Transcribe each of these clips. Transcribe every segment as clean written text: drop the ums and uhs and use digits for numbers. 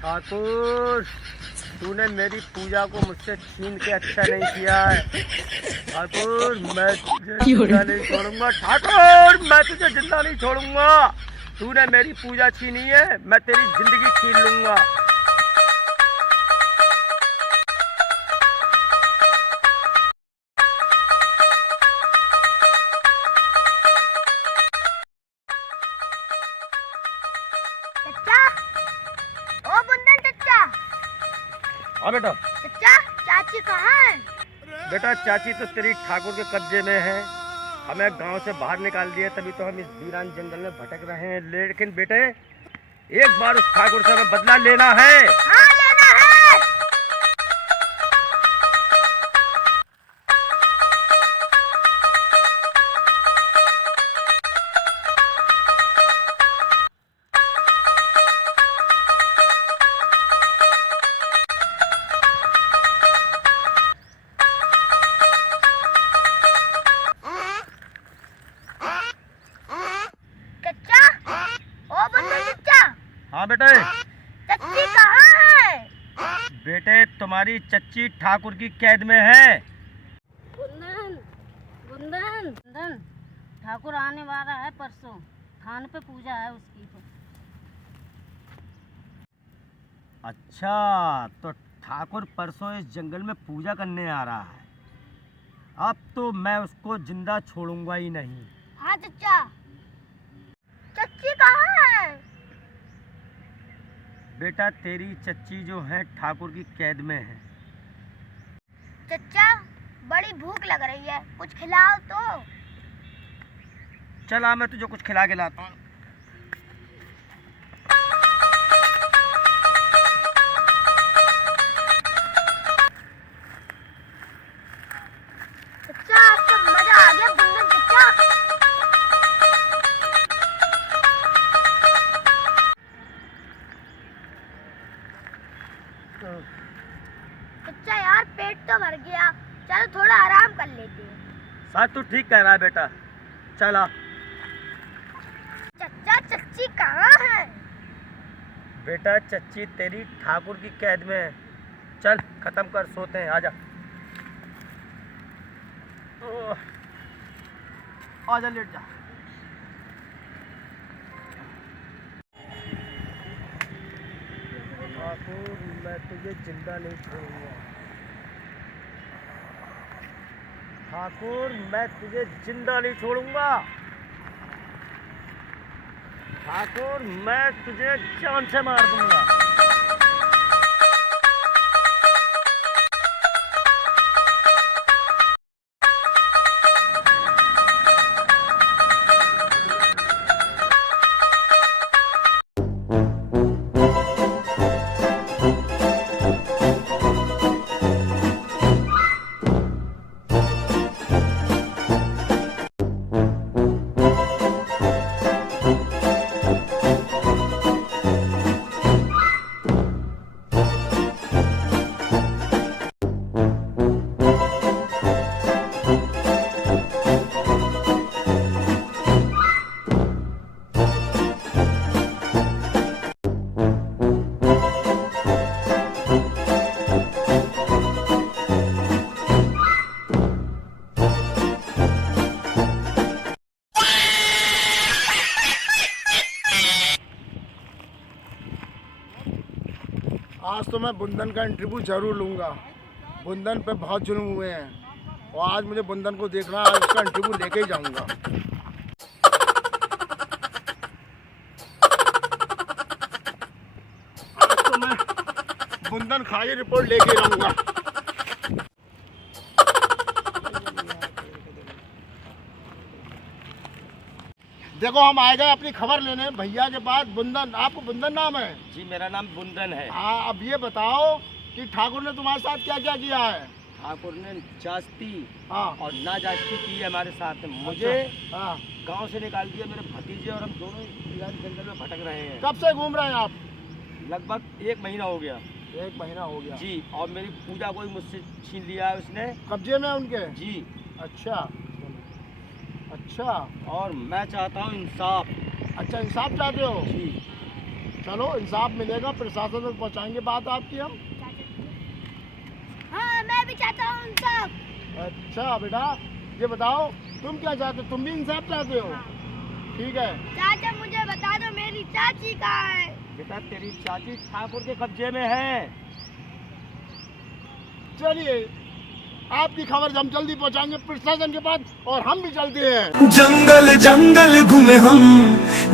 ठाकुर, तूने मेरी पूजा को मुझसे छीन के अच्छा नहीं किया है। ठाकुर, मैं तुझे जिंदा नहीं छोड़ूंगा। ठाकुर, मैं तुझे जिंदा नहीं छोड़ूंगा। तूने मेरी पूजा छीनी है, मैं तेरी जिंदगी छीन लूंगा। चचा, ओ बुंदन चचा। हाँ बेटा। चचा, चाची कहाँ है? बेटा, चाची तो तेरी ठाकुर के कब्जे में है। हमें गांव से बाहर निकाल दिया, तभी तो हम इस वीरान जंगल में भटक रहे हैं। लेकिन बेटे, एक बार उस ठाकुर से हमें बदला लेना है। हाँ, लेना है। चचा, ओ बुंदन चचा। हाँ बेटे। चच्ची कहाँ है? बेटे, तुम्हारी चच्ची ठाकुर की कैद में है। बुंदन, बुंदन, बुंदन, ठाकुर आने वाला है परसों। थान पे पूजा है उसकी तो। अच्छा, तो ठाकुर परसों इस जंगल में पूजा करने आ रहा है। अब तो मैं उसको जिंदा छोड़ूंगा ही नहीं। हाँ चचा। चच्ची कहाँ है? बेटा, तेरी चच्ची जो है ठाकुर की कैद में है। चचा, बड़ी भूख लग रही है, कुछ खिलाओ तो। चला, मैं तुझे कुछ खिला के लाता हूँ। चचा, आज तो मजा आ गया बुंदन चचा। चचा यार, पेट तो भर गया, चलो थोड़ा आराम कर लेते हैं। साथ तू ठीक कह रहा है बेटा। चला। चचा, चच्ची कहाँ है? बेटा, चच्ची तेरी ठाकुर की कैद में है। चल, खत्म कर, सोते हैं। आजा। आजा, लेट जा। ठाकुर, मैं तुझे जिंदा नहीं छोड़ूंगा। ठाकुर, मैं तुझे जिंदा नहीं छोड़ूंगा। ठाकुर, मैं तुझे जान से मार दूंगा। आज तो मैं बुंदन का इंटरव्यू जरूर लूँगा। बुंदन पे बहुत जुल्म हुए हैं और आज मुझे बुंदन को देखना है, उसका इंटरव्यू लेके ही जाऊँगा। आज तो मैं बुंदन खाई रिपोर्ट लेके ही रहूँगा। देखो, हम आए गए अपनी खबर लेने भैया के पास। बुंदन, आपको बुंदन नाम है? जी, मेरा नाम बुंदन है। हाँ, अब ये बताओ कि ठाकुर ने तुम्हारे साथ क्या क्या किया है? ठाकुर ने जास्ती हाँ, और ना जास्ती की है हमारे साथ में। मुझे हाँ। गांव से निकाल दिया, मेरे भतीजे और हम दोनों वीरान जंगल में भटक रहे हैं। कब से घूम रहे हैं आप? लगभग 1 महीना हो गया। 1 महीना हो गया जी, और मेरी पूजा को भी मुझसे छीन लिया है उसने। कब्जे में उनके? जी। अच्छा, अच्छा। और मैं चाहता हूँ इंसाफ। अच्छा, इंसाफ चाहते हो? चलो, इंसाफ मिलेगा, प्रशासन तक पहुंचाएंगे बात आपकी हम। हाँ, मैं भी चाहता हूँ इंसाफ। अच्छा बेटा, ये बताओ तुम क्या चाहते हो? तुम भी इंसाफ चाहते हो? ठीक है। चाचा मुझे बता दो मेरी चाची कहाँ है? बेटा तेरी चाची ठाकुर के कब्जे में है। चलिए, आपकी खबर हम जल्दी पहुंचाएंगे प्रशासन के पास, और हम भी चलते हैं। जंगल जंगल घूमे हम,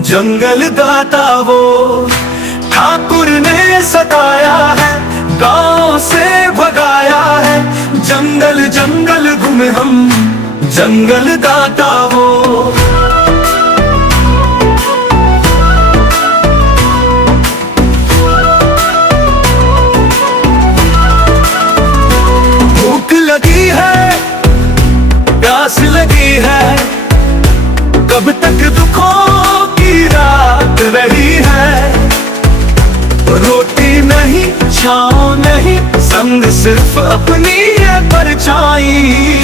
जंगल दाता वो ठाकुर ने सताया है, गांव से भगाया है। जंगल जंगल घूमे हम, जंगल दाता वो। भूख लगी है, प्यास लगी है, कब तक दुखों की रात रही है। रोटी नहीं, छाँव नहीं, संग सिर्फ अपनी है परछाई।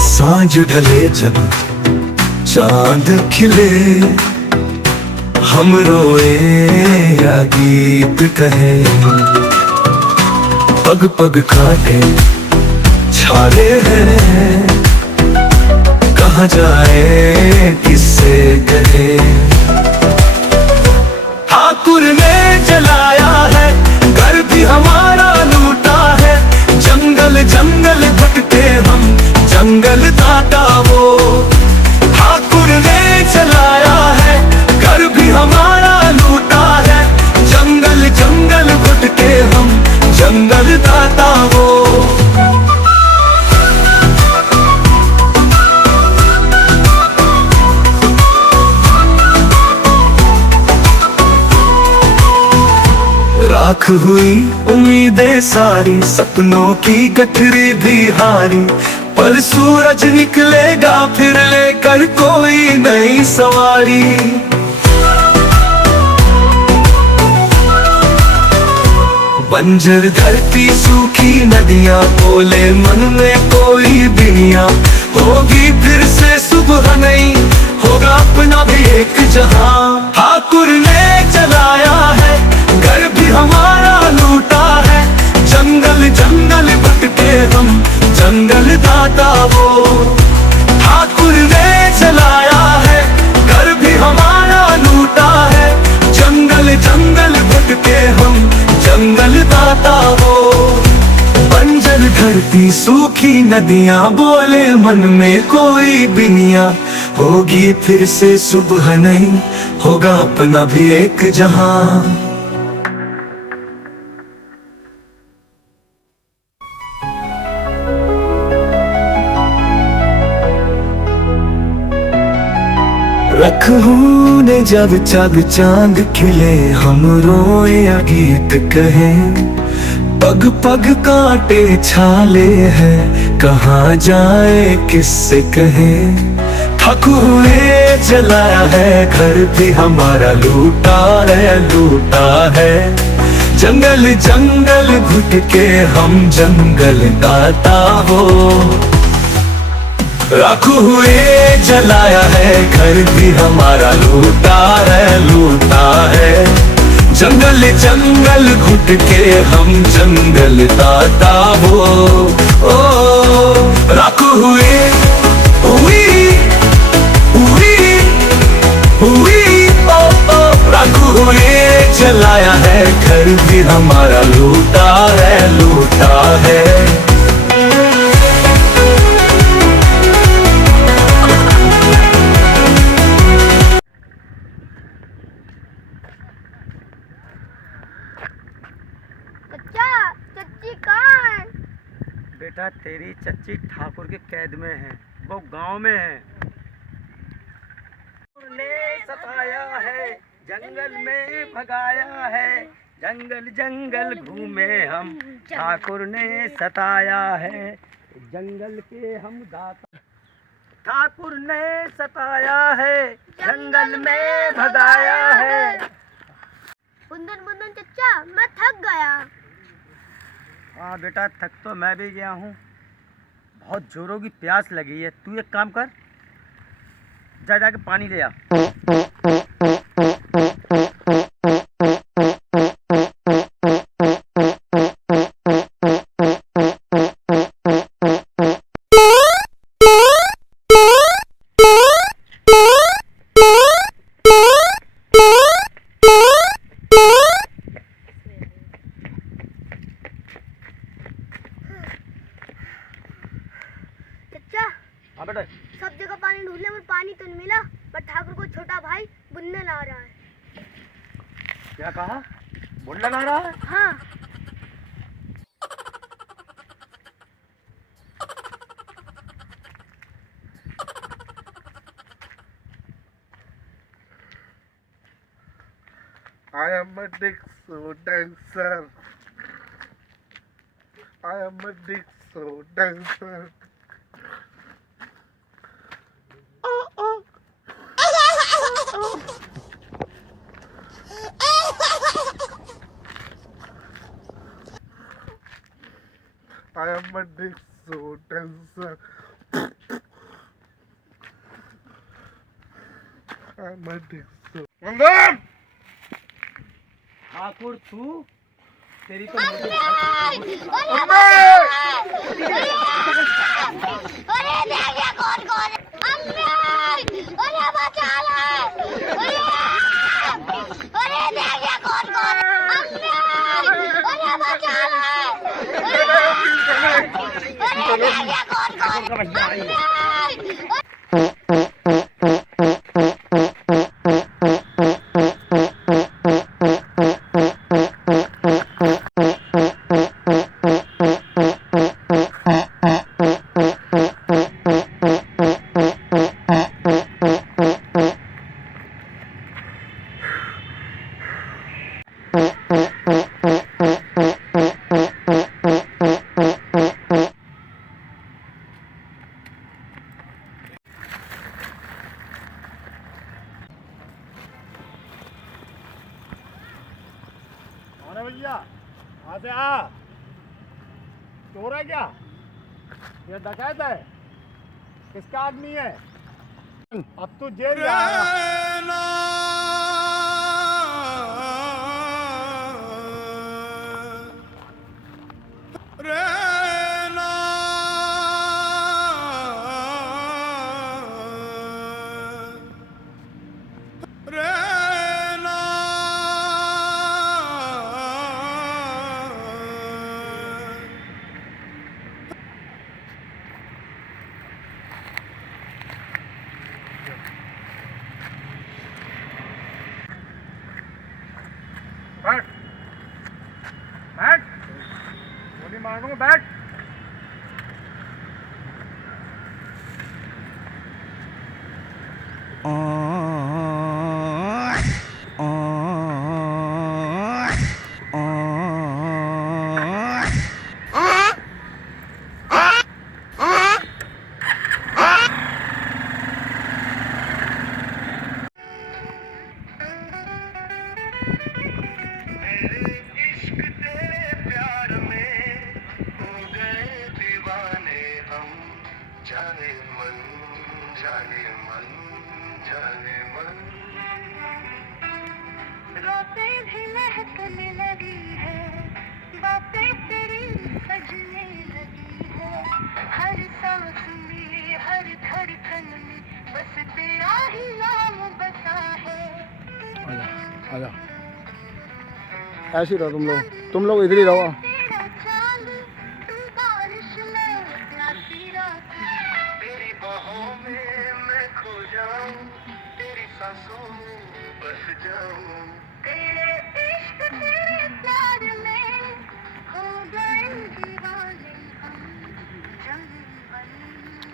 सांझ ढले जब चांद खिले, हम रोए या गीत कहे। पग पग काटे छाले हैं, कहाँ जाए किससे कहे। ठाकुर ने जलाया है, घर भी हमारा लूटा है। जंगल जंगल भटके हम, जंगल दाता वो। ठाकुर ने जलाया है, घर भी हमारा लूटा है। जंगल जंगल भटके हम, जंगल दाता वो। राख हुई उम्मीदें सारी, सपनों की गठरी भी हारी। पर सूरज निकलेगा फिर लेकर कोई नई सवारी। बंजर धरती, सूखी नदियां, बोले मन में कोई बिनिया। होगी फिर से सुबह नई, होगा अपना भी एक जहां। ठाकुर ने जलाया है, घर भी हमारा लूटा है। जंगल जंगल भटके हम, जंगल दाता वो। ठाकुर ने जलाया है, घर भी हमारा लूटा है। जंगल जंगल भटके हम, जंगल दाता वो। बंजर धरती, सूखी नदियां, बोले मन में कोई बिनिया। होगी फिर से सुबह नहीं, होगा अपना भी एक जहां। रखूं ने जब जब चांद खिले, हम रोए या गीत कहें। पग पग काटे छाले हैं, कहाँ जाए किससे कहें। ठाकुर ने जलाया है, घर भी हमारा लूटा है, लूटा है। जंगल जंगल घुट के हम, जंगल दाता हो। राखू हुए जलाया है, घर भी हमारा लूटा है, लूटा है। जंगल जंगल घुट के हम, जंगल दाता हो। ओ राखू हुए राखू हुए जलाया है, घर भी हमारा लूटा है, लूटा है। चच्ची कहाँ है? बेटा तेरी चच्ची ठाकुर के कैद में है, वो गांव में है। ने सताया है, जंगल में भगाया है। जंगल जंगल घूमे हम, ठाकुर ने सताया है। जंगल के हम दाता, ठाकुर ने सताया है, जंगल में भगाया है। बुंदन बुंदन चच्चा, मैं थक गया। हाँ बेटा, थक तो मैं भी गया हूँ। बहुत जोरों की प्यास लगी है। तू एक काम कर, जा जाके पानी ले आ। चचा, हाँ बेटा। सब जगह पानी ढूंढ लिया पर पानी तो नहीं मिला। पर ठाकुर को छोटा भाई बुन्नन आ रहा है। क्या कहा? बुल्लन आ रहा है? हाँ। I am a Dixo dancer. I am a Dixo dancer. I am a Dixo dancer. I am a Dixo. Mangan! Thakur तू, तेरी तो अरे भैया, आ से आ। चोर है क्या? ये डकैत है? किसका आदमी है? अब तू जेल जाएगा। बैठ बैठ, गोली मारूंगा, बैठ। जाने मन जाने मन जाने मन, रातें भी महकने लगी है, बातें तेरी सजने लगी है, हर सांस में हर धड़कन में बस तेरा ही नाम बसा है। आजा, ऐसे ही रहो तुम लोग इधर ही रहो। तेरा चांद तू बारिश में प्यासी रात, तेरी बाहों में मैं खो जाऊं, तेरी सांसों में बस जाऊं, तेरे इश्क तेरे प्यार में हो गए दीवाने हम, जाने मन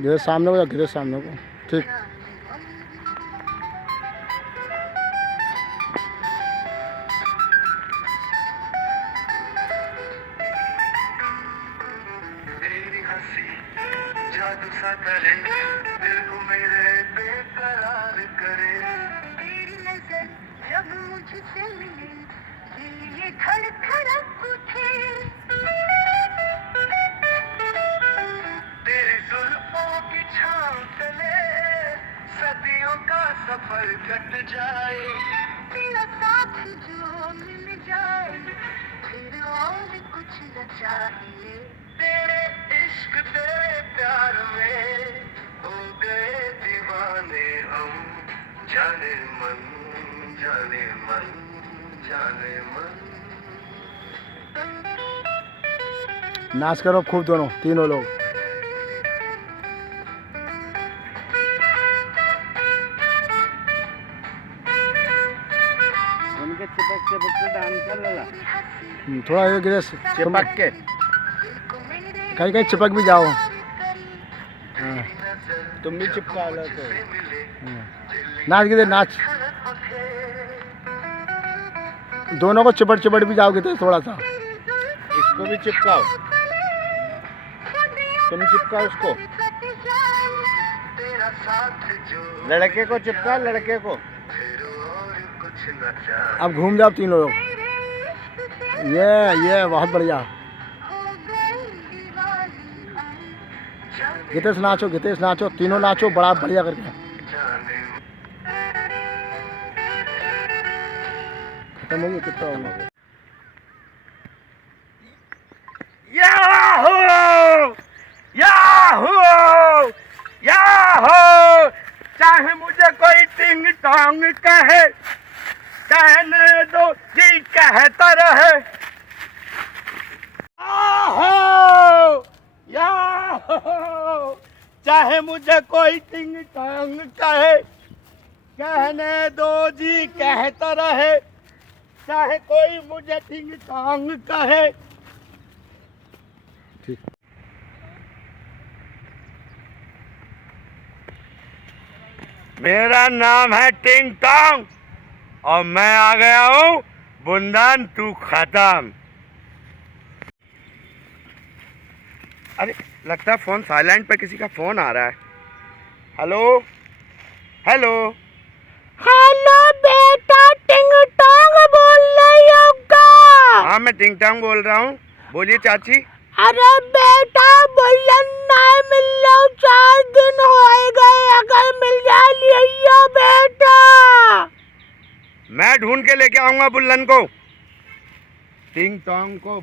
गिरे सामने को, या गिरे सामने को, ठीक। तेरी हंसी जादू सा करे, दिल को मेरे बेकरार करे। तेरी नजर जब मुझसे मिली, दिल ये धड़धड़क उठे। तेरी सफर कट जाए, तेरा साथ जो मिल जाए, फिर और कुछ न चाहिए। तेरे इश्क तेरे प्यार में हो गए दीवाने हम, जाने मन जाने मन जाने मन। नाच करो खूब दोनों तीनों लोग। उनके चिपक चिपक के डांस कर लेला। थोड़ा ये गिरे चिपक के कहीं कहीं चिपक भी जाओ। तुम भी चिपका लो तो। नाच गिरे नाच। दोनों को चिपट चिपट भी जाओगे तो थोड़ा सा। इसको भी चिपकाओ, तुम चिपकाओ उसको। लड़के को चिपका, लड़के को। अब घूम जाओ तीनों लोग। ये बहुत बढ़िया। गितेश नाचो तीनों नाचो बड़ा बढ़िया करके। खत्म हो गया कितना हो गया। याहू याहू याहू, चाहे मुझे कोई टिंग टोंग कहे, कहने दो जी कहता रहे। याहू याहू, चाहे मुझे कोई टिंग टोंग कहे, कहने दो जी कहता रहे। चाहे कोई मुझे टिंग टोंग कहे। ठीक। मेरा नाम है टिंग टोंग और मैं आ गया हूँ बुंदान तू खत्म। अरे लगता है फोन साइलेंट पे, किसी का फोन आ रहा है। हेलो हेलो हेलो बेटा, टिंग टोंग बोल रही हो क्या? हाँ मैं टिंग टोंग बोल रहा हूँ, बोलिए चाची। अरे बेटा बुल्लन नहीं मिल रहा, 4 दिन हो गए, अगर मिल जाए लियो बेटा। मैं ढूंढ के लेके आऊंगा बुल्लन को, टिंग टोंग को।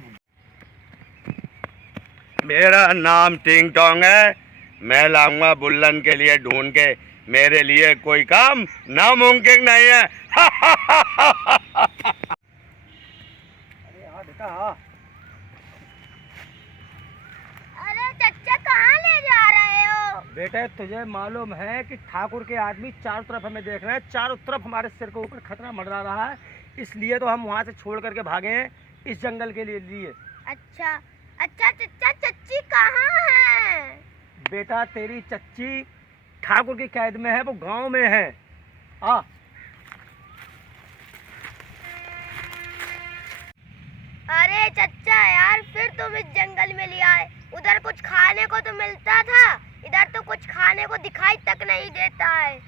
मेरा नाम टिंग टोंग है, मैं लाऊंगा बुल्लन के लिए ढूंढ के। मेरे लिए कोई काम नामुमकिन नहीं है। अरे हाँ बेटा हाँ। अरे चच्चा कहाँ ले जा रहे हो? बेटे तुझे मालूम है कि ठाकुर के आदमी चारों तरफ हमें देख रहे हैं, चारों तरफ हमारे सिर के ऊपर खतरा मंडरा रहा है, इसलिए तो हम वहाँ से छोड़ करके भागे हैं इस जंगल के लिए। अच्छा अच्छा चच्चा, चच्ची कहाँ है? बेटा तेरी चच्ची ठाकुर की कैद में है, वो गांव में है। आ अरे चच्चा यार, फिर तुम इस जंगल में ले आए। उधर कुछ खाने को तो मिलता था, इधर तो कुछ खाने को दिखाई तक नहीं देता है।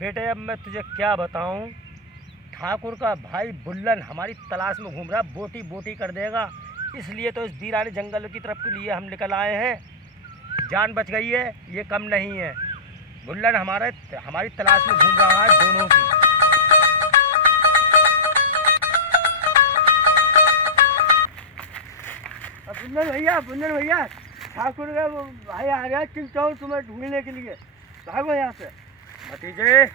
बेटे अब मैं तुझे क्या बताऊं, ठाकुर का भाई बुल्लन हमारी तलाश में घूम रहा, बोटी बोटी कर देगा, इसलिए तो इस वीराने जंगल की तरफ के लिए हम निकल आए हैं। जान बच गई है, ये कम नहीं है। बुल्लन हमारी तलाश में घूम रहा है दोनों की। बुल्लन भैया ठाकुर का भाई आ गया, टिंग टोंग तुम्हें ढूंढने के लिए, भागो यहाँ से। भतीजे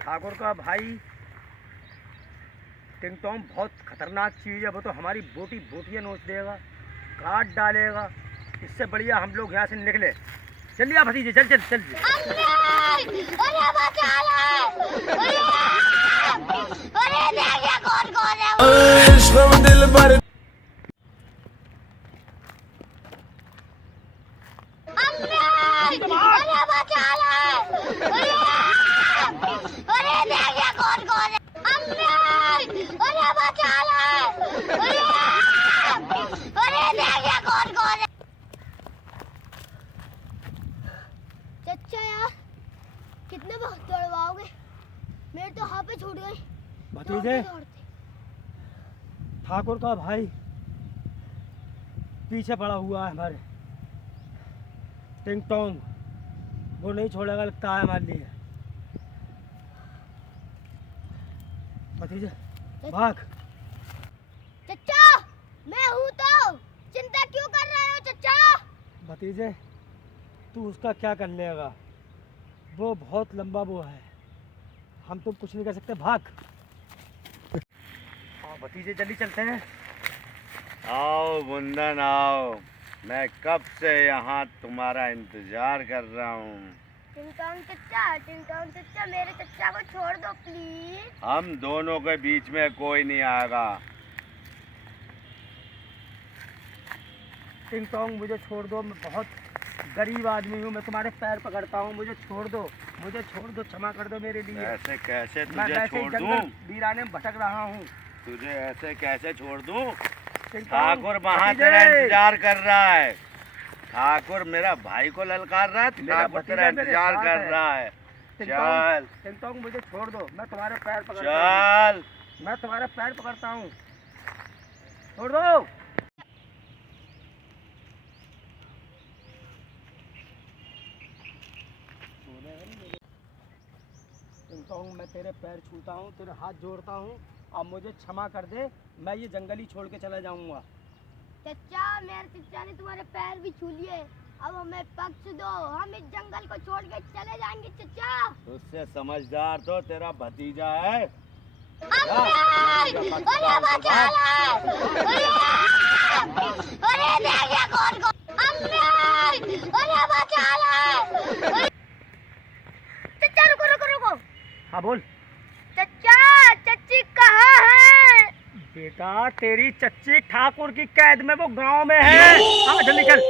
ठाकुर का भाई टिंग टोंग बहुत खतरनाक चीज़ है, वो तो हमारी बोटियाँ नोच देगा, काट डालेगा। इससे बढ़िया हम लोग यहाँ से निकले। चलिए भतीजे चल। दिल भर चच्चा यार, कितने वक्त दौड़वाओगे? मेरे तो हाथ पे छूट गए। भतीजे ठाकुर का भाई पीछे पड़ा हुआ है हमारे, टिंग टोंग। वो नहीं छोड़ेगा लगता है हमारे लिए। भतीजे भाग। चचा मैं हूँ तो चिंता क्यों कर रहे हो चचा? भतीजे तू उसका क्या कर लेगा, वो बहुत लंबा वो है, हम तो कुछ नहीं कर सकते। भाग। भतीजे जल्दी चलते हैं। आओ मुंदन आओ, मैं कब से यहाँ तुम्हारा इंतजार कर रहा हूँ। टिंग टोंग चचा मेरे चचा को छोड़ दो प्लीज। हम दोनों के बीच में कोई नहीं आएगा। टिंग टोंग मुझे छोड़ दो, मैं बहुत गरीब आदमी हूँ, मैं तुम्हारे पैर पकड़ता हूँ, मुझे छोड़ दो, मुझे छोड़ दो, क्षमा कर दो मेरे लिए। ऐसे कैसे मैं तुझे वैसे ही छोड़ दूँ? जंगल वीराने में भटक रहा हूँ। तुझे ऐसे कैसे छोड़ दूँ? टिंग टोंग, ठाकुर वहाँ भतीजे, तेरा इंतजार कर रहा है। ठाकुर मेरा भाई को ललकार रहा है, मेरा ठाकुर भतीजा तेरा मेरे इंतजार साथ कर है। रहा है। टिंग चल टिंग टोंग मुझे छोड़ दो, मैं तुम्हारे पैर पकड़ता हूँ, चल। मैं तुम्हारे पैर पकड़ता हूँ, छोड़ दो। टिंग टोंग मैं तेरे पैर छूता हूँ, तेरे हाथ जोड़ता हूँ, अब मुझे क्षमा कर दे, मैं ये जंगल ही छोड़ के चला जाऊंगा। चचा मेरे चचा ने तुम्हारे पैर भी छू लिए, अब हमें बख्श दो, हम इस जंगल को छोड़ के चले जाएंगे चचा। उससे समझदार तो तेरा भतीजा है। चचा रुको रुको रुको। हाँ बोल। चचा चची कहाँ है? बेटा तेरी चच्ची ठाकुर की कैद में, वो गांव में है। हाँ जल्दी चल।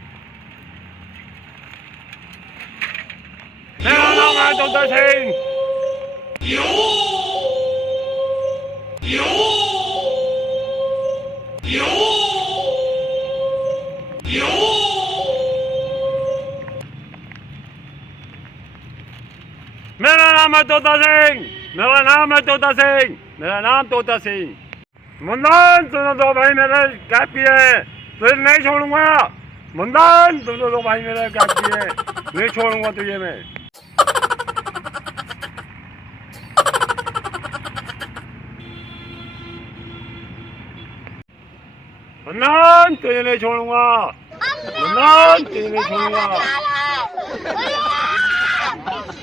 मेरा नाम है तोता सिंह। मेरा नाम है तोता सिंह, मेरा नाम है तोता सिंह, मेरा नाम तोता सिंह। मुंदन तुम दो भाई मेरे क्या किए, तुझे नहीं छोड़ूंगा। मुंदन तुम दो भाई मेरे क्या किए, नहीं छोड़ूंगा तुझे मैं। मुंदन तुझे नहीं छोड़ूंगा, मुंदन तुझे नहीं छोड़ूंगा।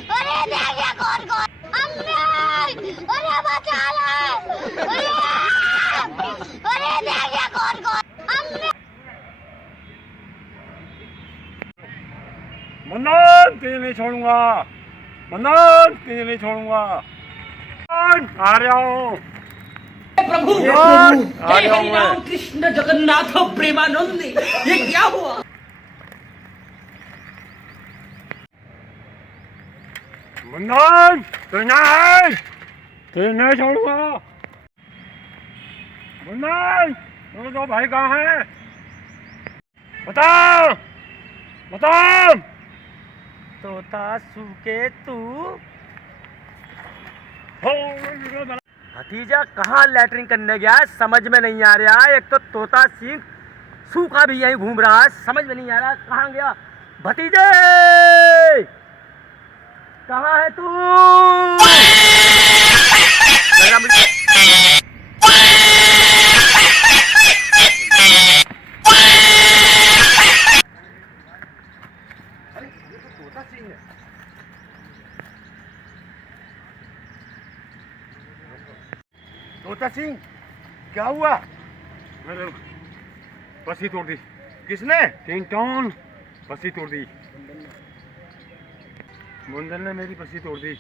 अरे देखिए कौन कौन, अरे बचा ले, अरे देखिए कौन कौन। मुंदन तुझे नहीं छोड़ूंगा, मुंदन तुझे नहीं छोड़ूंगा। आ रहा हूँ प्रभु हे प्रभु, हे हरि राम कृष्ण जगन्नाथ प्रेमानंद, ये क्या हुआ? मुंदन तू यहाँ है, तुझे नहीं छोड़ूंगा। मुंदन तुम दो भाई कहाँ हैं, बताओ बताओ। तोता सूके तू भतीजा कहाँ लैटरिन करने गया है, समझ में नहीं आ रहा है। एक तो तोता सिंह सूखा भी यहीं घूम रहा है, समझ में नहीं आ रहा कहाँ गया। भतीजे कहाँ है तू? अरे ये तो तोता सिंह है। तोता सिंह क्या हुआ? मेरे पसी तोड़ दी। किसने? टिंग टोंग पसी तोड़ दी। मुंदन ने मेरी पसी तोड़ दी।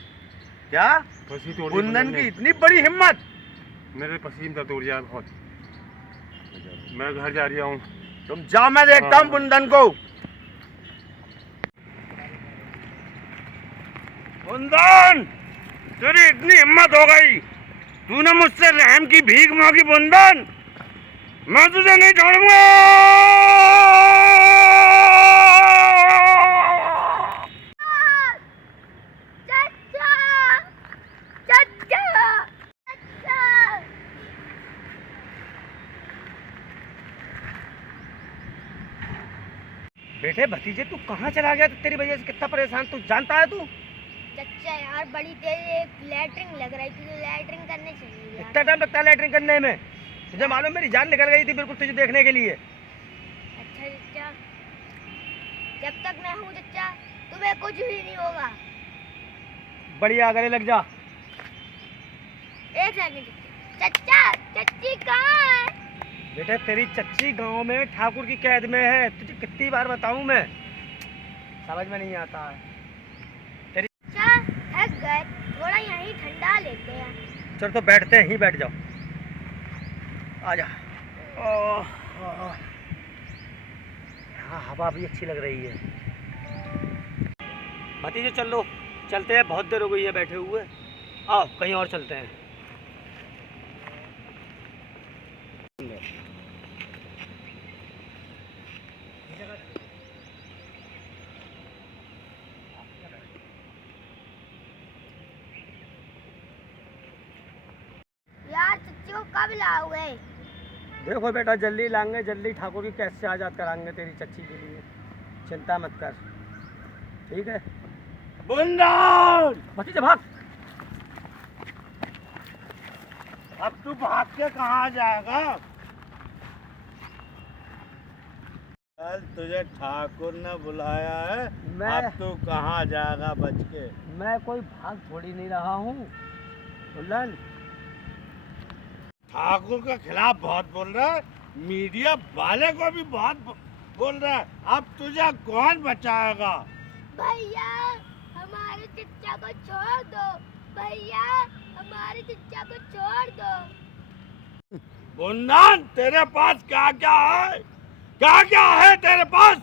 क्या? पसी तोड़ दी मुंदन की इतनी बड़ी हिम्मत? मेरे पसीन का तोड़ दिया बहुत। मैं घर जा रहा हूँ। तुम जाओ, मैं देखता हूँ मुंदन को। मुंदन तेरी इतनी हिम्मत हो गई, तूने मुझसे रहम की भीख मांगी बुंदन, मैं तुझे नहीं छोड़ूंगा। चचा, चचा, चचा। बेटे भतीजे तू कहाँ चला गया? तेरी वजह से कितना परेशान तू जानता है तू? चचा यार बड़ी तेज एक लैटरिन लग रही थी, तो लैटरिन करने चली गया। इतना टाइम लगता है लैटरिन करने में? तुझे मालूम मेरी जान निकल गई थी बिल्कुल तुझे देखने के लिए। अच्छा चचा, जब तक मैं हूँ चचा तुम्हें कुछ भी नहीं होगा। बढ़िया, गले लग जा। एक सेकंड चचा, चच्ची कहाँ है? बेटे तेरी चच्ची गांव में ठाकुर की कैद में है। तुझे कितनी बार बताऊं मैं, समझ में नहीं आता है। चचा थक गए, थोड़ा यहीं ठंडा लेते हैं। चल तो बैठते हैं, यहीं बैठ जाओ। आजा। हाँ हवा भी अच्छी लग रही है। भतीजे चल लो, चलते हैं, बहुत देर हो गई है बैठे हुए। आओ कहीं और चलते हैं। यार चच्ची को कब लाओगे? देखो बेटा जल्दी लाएंगे, जल्दी ठाकुर की कैद से आज़ाद कराएंगे तेरी चच्ची के लिए, चिंता मत कर, ठीक है? बुंदन, भतीजे भाग। अब तू भाग के कहाँ जाएगा? कल तुझे ठाकुर ने बुलाया है, अब तू कहाँ जाएगा बच के? मैं कोई भाग थोड़ी नहीं रहा हूँ बुल्लन। ठाकुर के खिलाफ बहुत बोल रहा है, मीडिया वाले को भी बहुत बोल रहा है। अब तुझे कौन बचाएगा? भैया हमारे चच्चा को छोड़ दो, भैया हमारे चच्चा को छोड़ दो। बुंदन, तेरे पास क्या क्या है? क्या क्या है तेरे पास?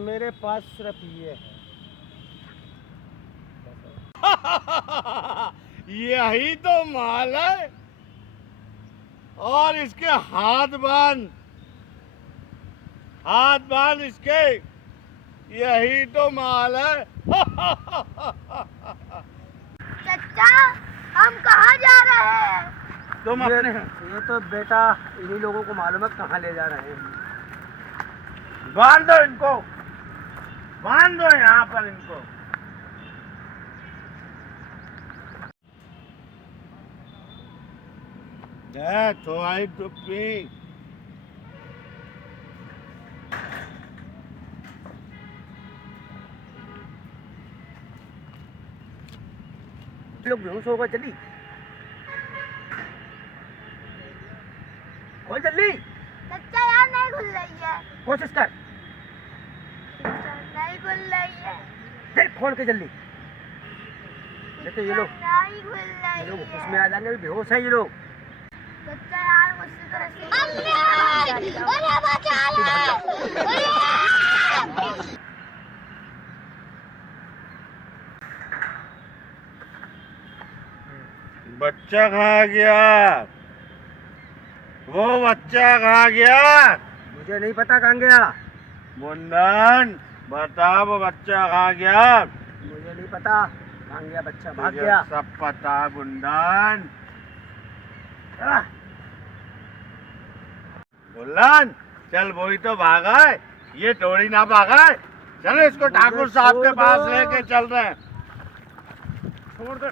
मेरे पास सिर्फ ये है। यही तो माल है, और इसके हाथ बांध इसके, यही तो माल है। चच्चा हम कहाँ जा रहे हैं? तुम ये तो बेटा इन्हीं लोगों को मालूम है कहाँ ले जा रहे हैं। बांध दो इनको, बांध दो यहाँ पर इनको। तो आई टुप्पी, लोग बेहोश होगा, जल्दी खोल जल्दी, चच्चा यार नहीं खुल रही है। कोशिश कर, चच्चा नहीं खुल रही है। देख खोल के जल्दी। देखो ये लोग, नहीं खुल रही ये लोग है। उसमें आ जाएंगे, बेहोश है ये लोग। चच्चा यार मुझसे तो रस्सी बच्चा कहाँ गया? वो बच्चा कहाँ गया? मुझे नहीं पता कहाँ गया। मुंडन बता, वो बच्चा कहाँ गया? मुझे नहीं पता कहाँ गया बच्चा, भाग तुझे गया। सब पता है मुंडन। बुल्लन चल, वही तो भागा है, ये थोड़ी ना भागा है। चलो इसको ठाकुर साहब के पास लेके चल रहे हैं। छोड़ दे।